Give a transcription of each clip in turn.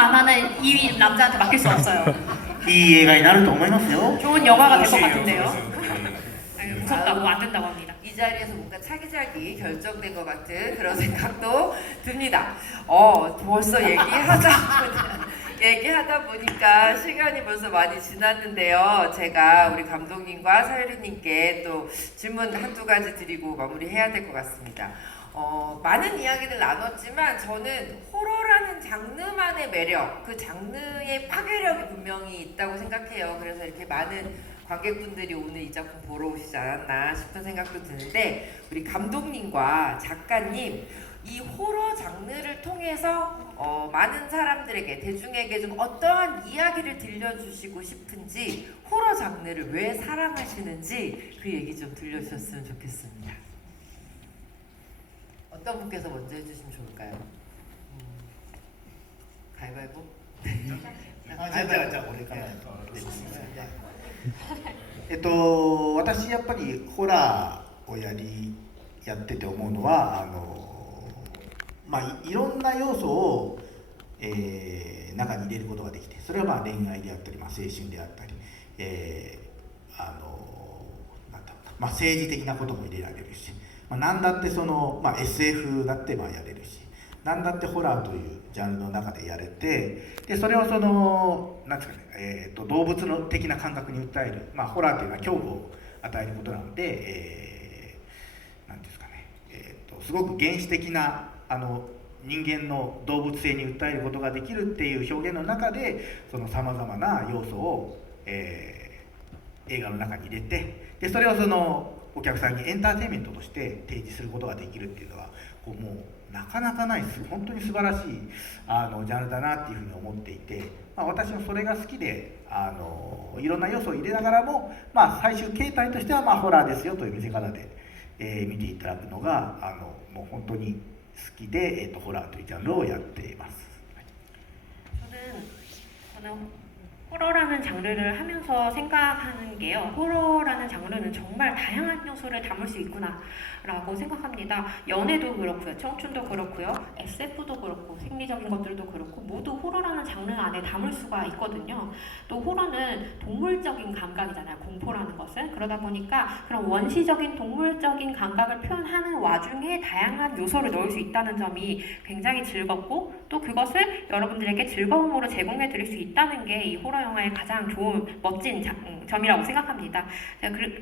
얘기만 하는 이 남자한테 맡길 수 없어요. いい映画になると思いますよ。 좋은 영화가 될 것 같은데요. 아니, 무섭다고 안 된다고 합니다. 이 자리에서 뭔가 차기작이 결정된 것 같은 그런 생각도 듭니다. 벌써 얘기하다 보니까 시간이 벌써 많이 지났는데요. 제가 우리 감독님과 사유리님께 또 질문 한두 가지 드리고 마무리해야 될 것 같습니다. 많은 이야기들 나눴지만 저는 호러라는 장르만의 매력, 그 장르의 파괴력이 분명히 있다고 생각해요. 그래서 이렇게 많은 관객분들이 오늘 이 작품 보러 오시지 않았나 싶은 생각도 드는데, 우리 감독님과 작가님, 이 호러 장르를 통해서 많은 사람들에게, 대중에게 좀 어떠한 이야기를 들려주시고 싶은지, 호러 장르를 왜 사랑하시는지 그 얘기 좀 들려주셨으면 좋겠습니다. 어떤 분께서 먼저 해주시면 좋을까요? 가위바위보? じゃあ俺から私やっぱりホラーをやってて思うのはいろんな要素を、中に入れることができて、それは恋愛であったり、青春であったり、政治的なことも入れられるし、何だってSF だってやれるし、何だってホラーというジャンルの中でやれて、でそれをなんですかね、動物の的な感覚に訴える、ホラーというのは恐怖を与えることなので、なんですかね、すごく原始的な人間の動物性に訴えることができるっていう表現の中で、さまざまな要素を、映画の中に入れて、でそれをお客さんにエンターテインメントとして提示することができるっていうのはもうなかなかない本当に素晴らしいジャンルだなっていうふうに思っていて、私もそれが好きでいろんな要素を入れながらも、最終形態としてはホラーですよという見せ方で、見ていただくのがもう本当に好きで、ホラーというジャンルをやっています。 저는 호러라는 장르를 하면서 생각하는 게요, 호러라는 장르는 정말 다양한 요소를 담을 수 있구나 라고 생각합니다. 연애도 그렇고요, 청춘도 그렇고요, SF도 그렇고, 생리적인 것들도 그렇고 모두 호러라는 장르 안에 담을 수가 있거든요. 또 호러는 동물적인 감각이잖아요, 공포라는 것은. 그러다 보니까 그런 원시적인 동물적인 감각을 표현하는 와중에 다양한 요소를 넣을 수 있다는 점이 굉장히 즐겁고, 또 그것을 여러분들에게 즐거움으로 제공해 드릴 수 있다는 게 이 호러 영화의 가장 멋진 점이라고 생각합니다.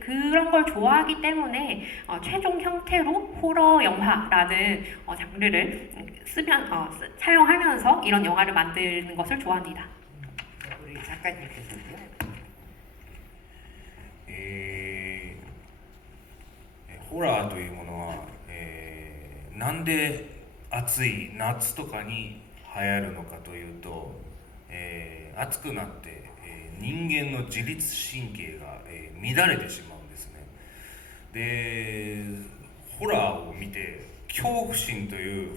그런 걸 좋아하기 때문에 최종 형태로 호러 영화라는 장르를 사용하면서 이런 영화를 만드는 것을 좋아합니다. 우리 작가님께서요? ホラーというものは、なんで暑い夏とかに流行るのかというと、暑くなって、人間の自律神経が、乱れてしまうんですね。で、ホラーを見て恐怖心という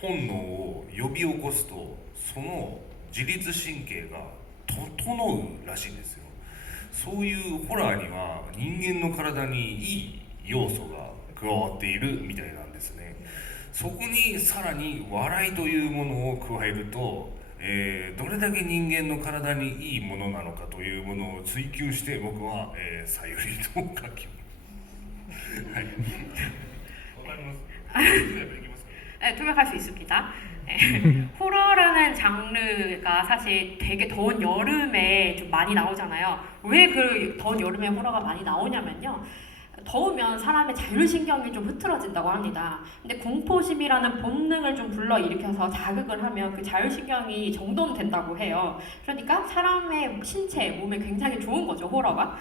本能を呼び起こすと、その自律神経が整うらしいんですよ。そういうホラーには人間の体にいい要素が加わっているみたいなんですね。そこにさらに笑いというものを加えると、どれだけ人間の体にいいものなのかというものを追求して、僕はさゆりと書きます。はい。わかります？ 네, 통역할 수 있습니다. 네. 호러라는 장르가 사실 되게 더운 여름에 좀 많이 나오잖아요. 왜 그 더운 여름에 호러가 많이 나오냐면요, 더우면 사람의 자율신경이 좀 흐트러진다고 합니다. 근데 공포심이라는 본능을 좀 불러일으켜서 자극을 하면 그 자율신경이 정돈된다고 해요. 그러니까 사람의 신체, 몸에 굉장히 좋은 거죠, 호러가.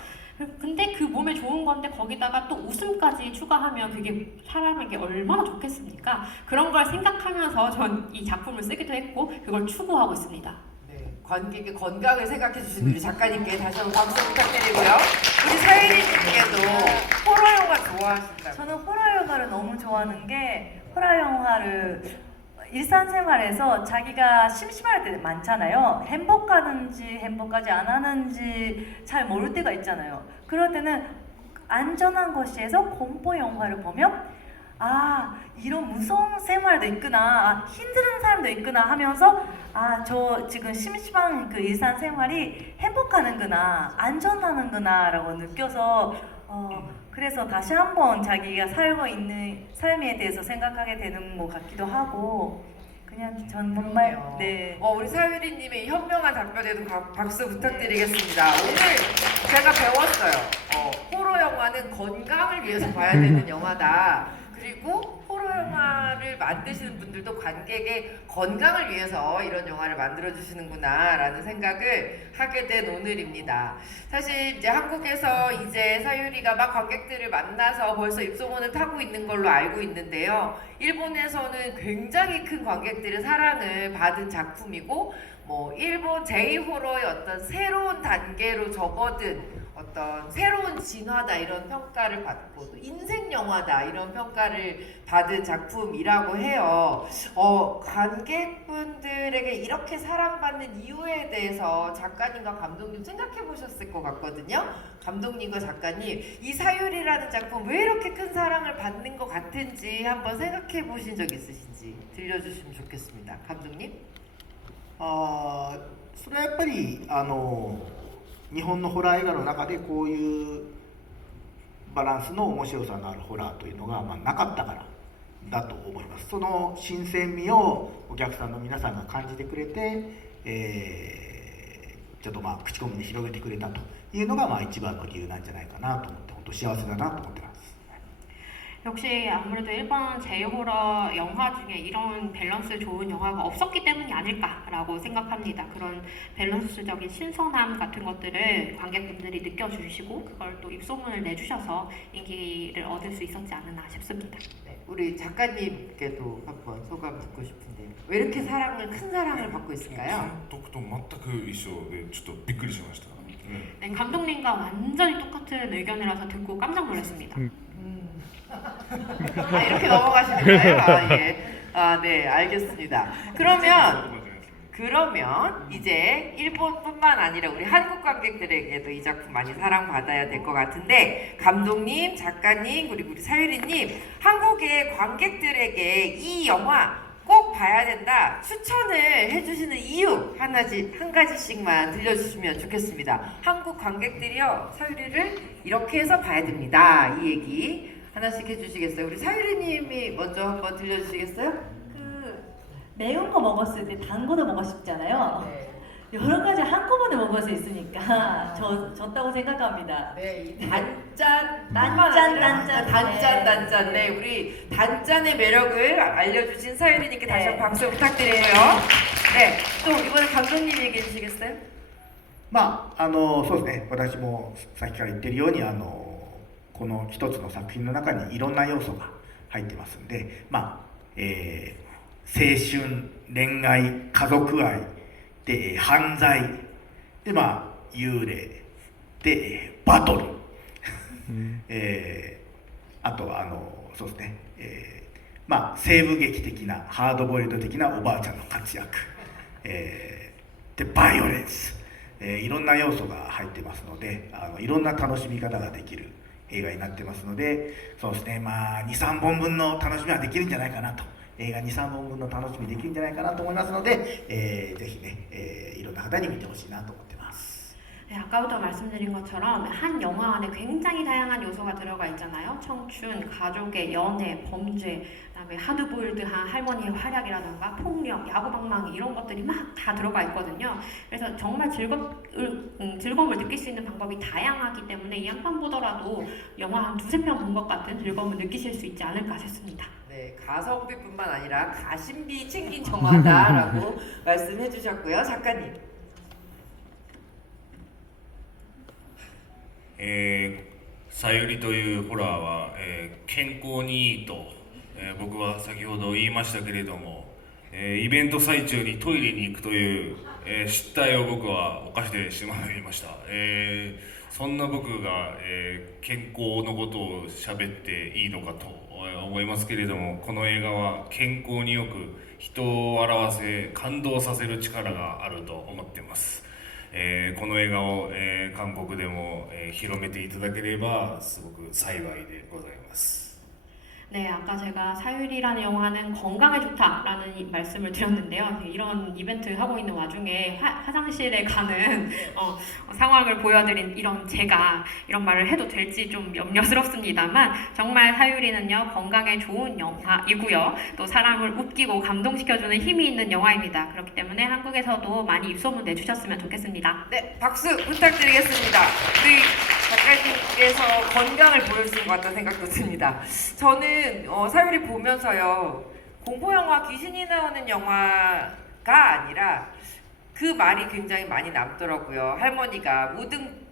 근데 그 몸에 좋은 건데 거기다가 또 웃음까지 추가하면 그게 사람에게 얼마나 좋겠습니까? 그런 걸 생각하면서 전 이 작품을 쓰기도 했고 그걸 추구하고 있습니다. 네, 관객의 건강을 생각해 주신 우리 작가님께 다시 한번 박수 부탁드리고요. 우리 사유리님께도 호러 영화 좋아하신다고? 저는 호러 영화를 너무 좋아하는 게, 호러 영화를 일상생활에서 자기가 심심할 때 많잖아요. 행복하는지 행복하지 안 하는지 잘 모를 때가 있잖아요. 그럴 때는 안전한 곳에서 공포 영화를 보면 이런 무서운 생활도 있구나, 힘든 사람도 있구나 하면서 저 지금 심심한 그 일상생활이 행복하는구나, 안전하는구나라고 느껴서 그래서 다시 한번 자기가 살고 있는 삶에 대해서 생각하게 되는 것 같기도 하고 그냥 전 정말 그러네요. 네. 우리 사유리님의 현명한 답변에도 박수 부탁드리겠습니다. 오늘 제가 배웠어요. 호러 영화는 건강을 위해서 봐야 되는 영화다. 그리고 호러 영화를 만드시는 분들도 관객의 건강을 위해서 이런 영화를 만들어 주시는구나라는 생각을 하게 된 오늘입니다. 사실 이제 한국에서 이제 사유리가 막 관객들을 만나서 벌써 입소문을 타고 있는 걸로 알고 있는데요. 일본에서는 굉장히 큰 관객들의 사랑을 받은 작품이고 일본 J-호러의 어떤 새로운 단계로 접어든 어떤 새로운 진화다 이런 평가를 받고 또 인생 영화다 이런 평가를 받은 작품이라고 해요. 관객분들에게 이렇게 사랑받는 이유에 대해서 작가님과 감독님 생각해 보셨을 것 같거든요. 감독님과 작가님, 이 사유리라는 작품 왜 이렇게 큰 사랑을 받는 것 같은지 한번 생각해 보신 적 있으신지 들려주시면 좋겠습니다. 감독님? それはやっぱり日本のホラー映画の中でこういうバランスの面白さのあるホラーというのが、なかったからだと思います。その新鮮味をお客さんの皆さんが感じてくれて、ちょっと口コミで広げてくれたというのが一番の理由なんじゃないかなと思って本当幸せだなと思ってます。 역시 아무래도 일본 제이호러 영화 중에 이런 밸런스 좋은 영화가 없었기 때문이 아닐까라고 생각합니다. 그런 밸런스적인 신선함 같은 것들을 관객분들이 느껴주시고 그걸 또 입소문을 내주셔서 인기를 얻을 수 있었지 않았나 싶습니다. 네, 우리 작가님께도 한번 소감 듣고 싶은데 왜 이렇게 큰 사랑을 받고 있을까요? 監督と全く一緒でちょっとびっくりしました。 네, 감독님과 완전히 똑같은 의견이라서 듣고 깜짝 놀랐습니다. 이렇게 넘어가시는 거예요? 예. 네, 알겠습니다. 그러면 이제 일본뿐만 아니라 우리 한국 관객들에게도 이 작품 많이 사랑받아야 될 것 같은데 감독님, 작가님, 그리고 우리 사유리님 한국의 관객들에게 이 영화 꼭 봐야 된다 추천을 해주시는 이유 한 가지씩만 들려주시면 좋겠습니다. 한국 관객들이요 사유리를 이렇게 해서 봐야 됩니다. 이 얘기 하나씩 해주시겠어요? 우리 사유리님이 먼저 한번 들려주시겠어요? 매운 거 먹었을 때 단 거도 먹고 싶잖아요. 네. 여러 가지 한꺼번에 먹을 수 있으니까 좋다고 생각합니다. 네, 이 단짠, 단짠. 네, 우리 단짠의 매력을 알려주신 사유리님께 다시 한번 박수 부탁드려요. 네, 또 이번에 감독님 얘기해 주시겠어요? そうですね。私もさっきから言ってるようにこの一つの作品の中にいろんな要素が入ってますんで、青春、恋愛、家族愛で犯罪で幽霊でバトル、あとはそうですね、西部劇的なハードボイルド的なおばあちゃんの活躍、でバイオレンス、いろんな要素が入ってますのでいろんな楽しみ方ができる映画になってますので、そうですね、2、3本分の楽しみはできるんじゃないかなと、映画2、3本分の楽しみできるんじゃないかなと思いますので、ぜひね、いろんな方に見てほしいなと思ってます。 네, 아까부터 말씀드린 것처럼 한 영화 안에 굉장히 다양한 요소가 들어가 있잖아요. 청춘, 가족의 연애, 범죄, 그다음에 하드보일드한 할머니의 활약이라던가 폭력, 야구방망이 이런 것들이 막 다 들어가 있거든요. 그래서 정말 즐거움을 느낄 수 있는 방법이 다양하기 때문에 이 한 편 보더라도 영화 한 두세 편 본 것 같은 즐거움을 느끼실 수 있지 않을까 싶습니다. 네, 가성비뿐만 아니라 가심비 챙긴 영화다라고 말씀해 주셨고요. 작가님. さゆりというホラーは、健康にいいと、僕は先ほど言いましたけれども、イベント最中にトイレに行くという、失態を僕は犯してしまいました、そんな僕が、健康のことを喋っていいのかと思いますけれども、この映画は健康によく人を笑わせ感動させる力があると思っています。この映画を、韓国でも、広めていただければすごく幸いでございます。 네, 아까 제가 사유리라는 영화는 건강에 좋다라는 말씀을 드렸는데요. 이런 이벤트 하고 있는 와중에 화장실에 가는 상황을 보여드린 제가 이런 말을 해도 될지 좀 염려스럽습니다만 정말 사유리는요 건강에 좋은 영화이고요. 또 사람을 웃기고 감동시켜주는 힘이 있는 영화입니다. 그렇기 때문에 한국에서도 많이 입소문 내주셨으면 좋겠습니다. 네, 박수 부탁드리겠습니다. 우리 작가님께서 건강을 보여주신 것 같다는 생각도 듭니다. 저는 사유리 보면서요, 공포영화 귀신이 나오는 영화가 아니라 그 말이 굉장히 많이 남더라고요. 할머니가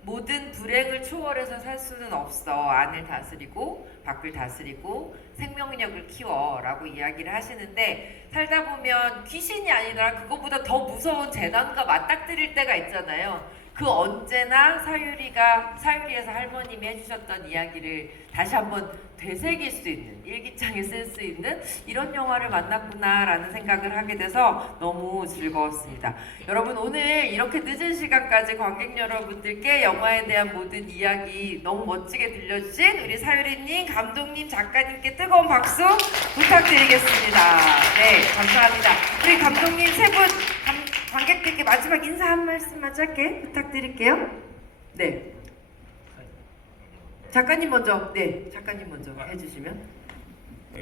모든 불행을 초월해서 살 수는 없어. 안을 다스리고 밖을 다스리고 생명력을 키워라고 이야기를 하시는데, 살다 보면 귀신이 아니라 그것보다 더 무서운 재난과 맞닥뜨릴 때가 있잖아요. 그 언제나 사유리에서 할머님이 해주셨던 이야기를 다시 한번 되새길 수 있는, 일기장에 쓸 수 있는 이런 영화를 만났구나라는 생각을 하게 돼서 너무 즐거웠습니다. 여러분, 오늘 이렇게 늦은 시간까지 관객 여러분들께 영화에 대한 모든 이야기 너무 멋지게 들려주신 우리 사유리님, 감독님, 작가님께 뜨거운 박수 부탁드리겠습니다. 네, 감사합니다. 우리 감독님 세 분 관객들께 마지막 인사 한 말씀만 짧게 부탁드릴게요. 네. 작가님 먼저 해주시면.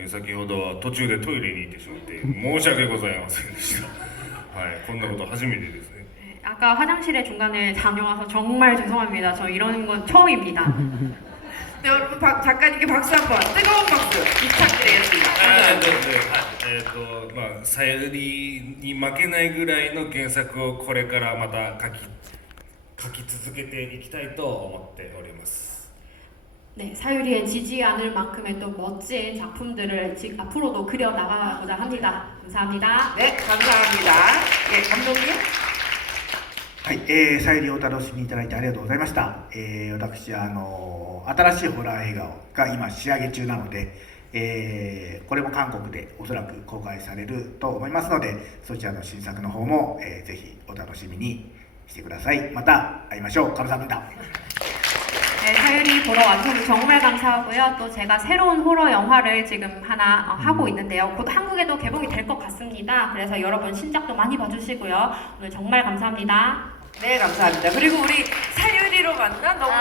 先ほど途中でトイレに行ってしまって申し訳ございませんでした。はい、こんなこと初めてですね。 아까 화장실에 중간에 다녀와서 정말 죄송합니다. 저 이런 건 처음입니다. 네, 여러분 작가님께 박수 한번, 뜨거운 박수 부탁드리겠습니다. さゆりに負けないぐらいの原作をこれからまた書き続けていきたいと思っております。 네, 사유리에 지지 않을 만큼의 또 멋진 작품들을 앞으로도 그려 나가고자 합니다. 감사합니다. 네, 감사합니다. 예, 감독님. はい、さゆりをお楽しみいただいてありがとうございました。私新しいホラー映画が今仕上げ中なので、これも韓国でおそらく公開されると思いますので、そちらの新作の方も、ぜひお楽しみにしてください。また会いましょう。감사합니다。 네, 사유리 보러 와주셔서 정말 감사하고요. 또 제가 새로운 호러 영화를 지금 하나 하고 있는데요. 곧 한국에도 개봉이 될 것 같습니다. 그래서 여러분 신작도 많이 봐주시고요. 오늘 정말 감사합니다. 네, 감사합니다. 그리고 우리 사유리로 만난 너무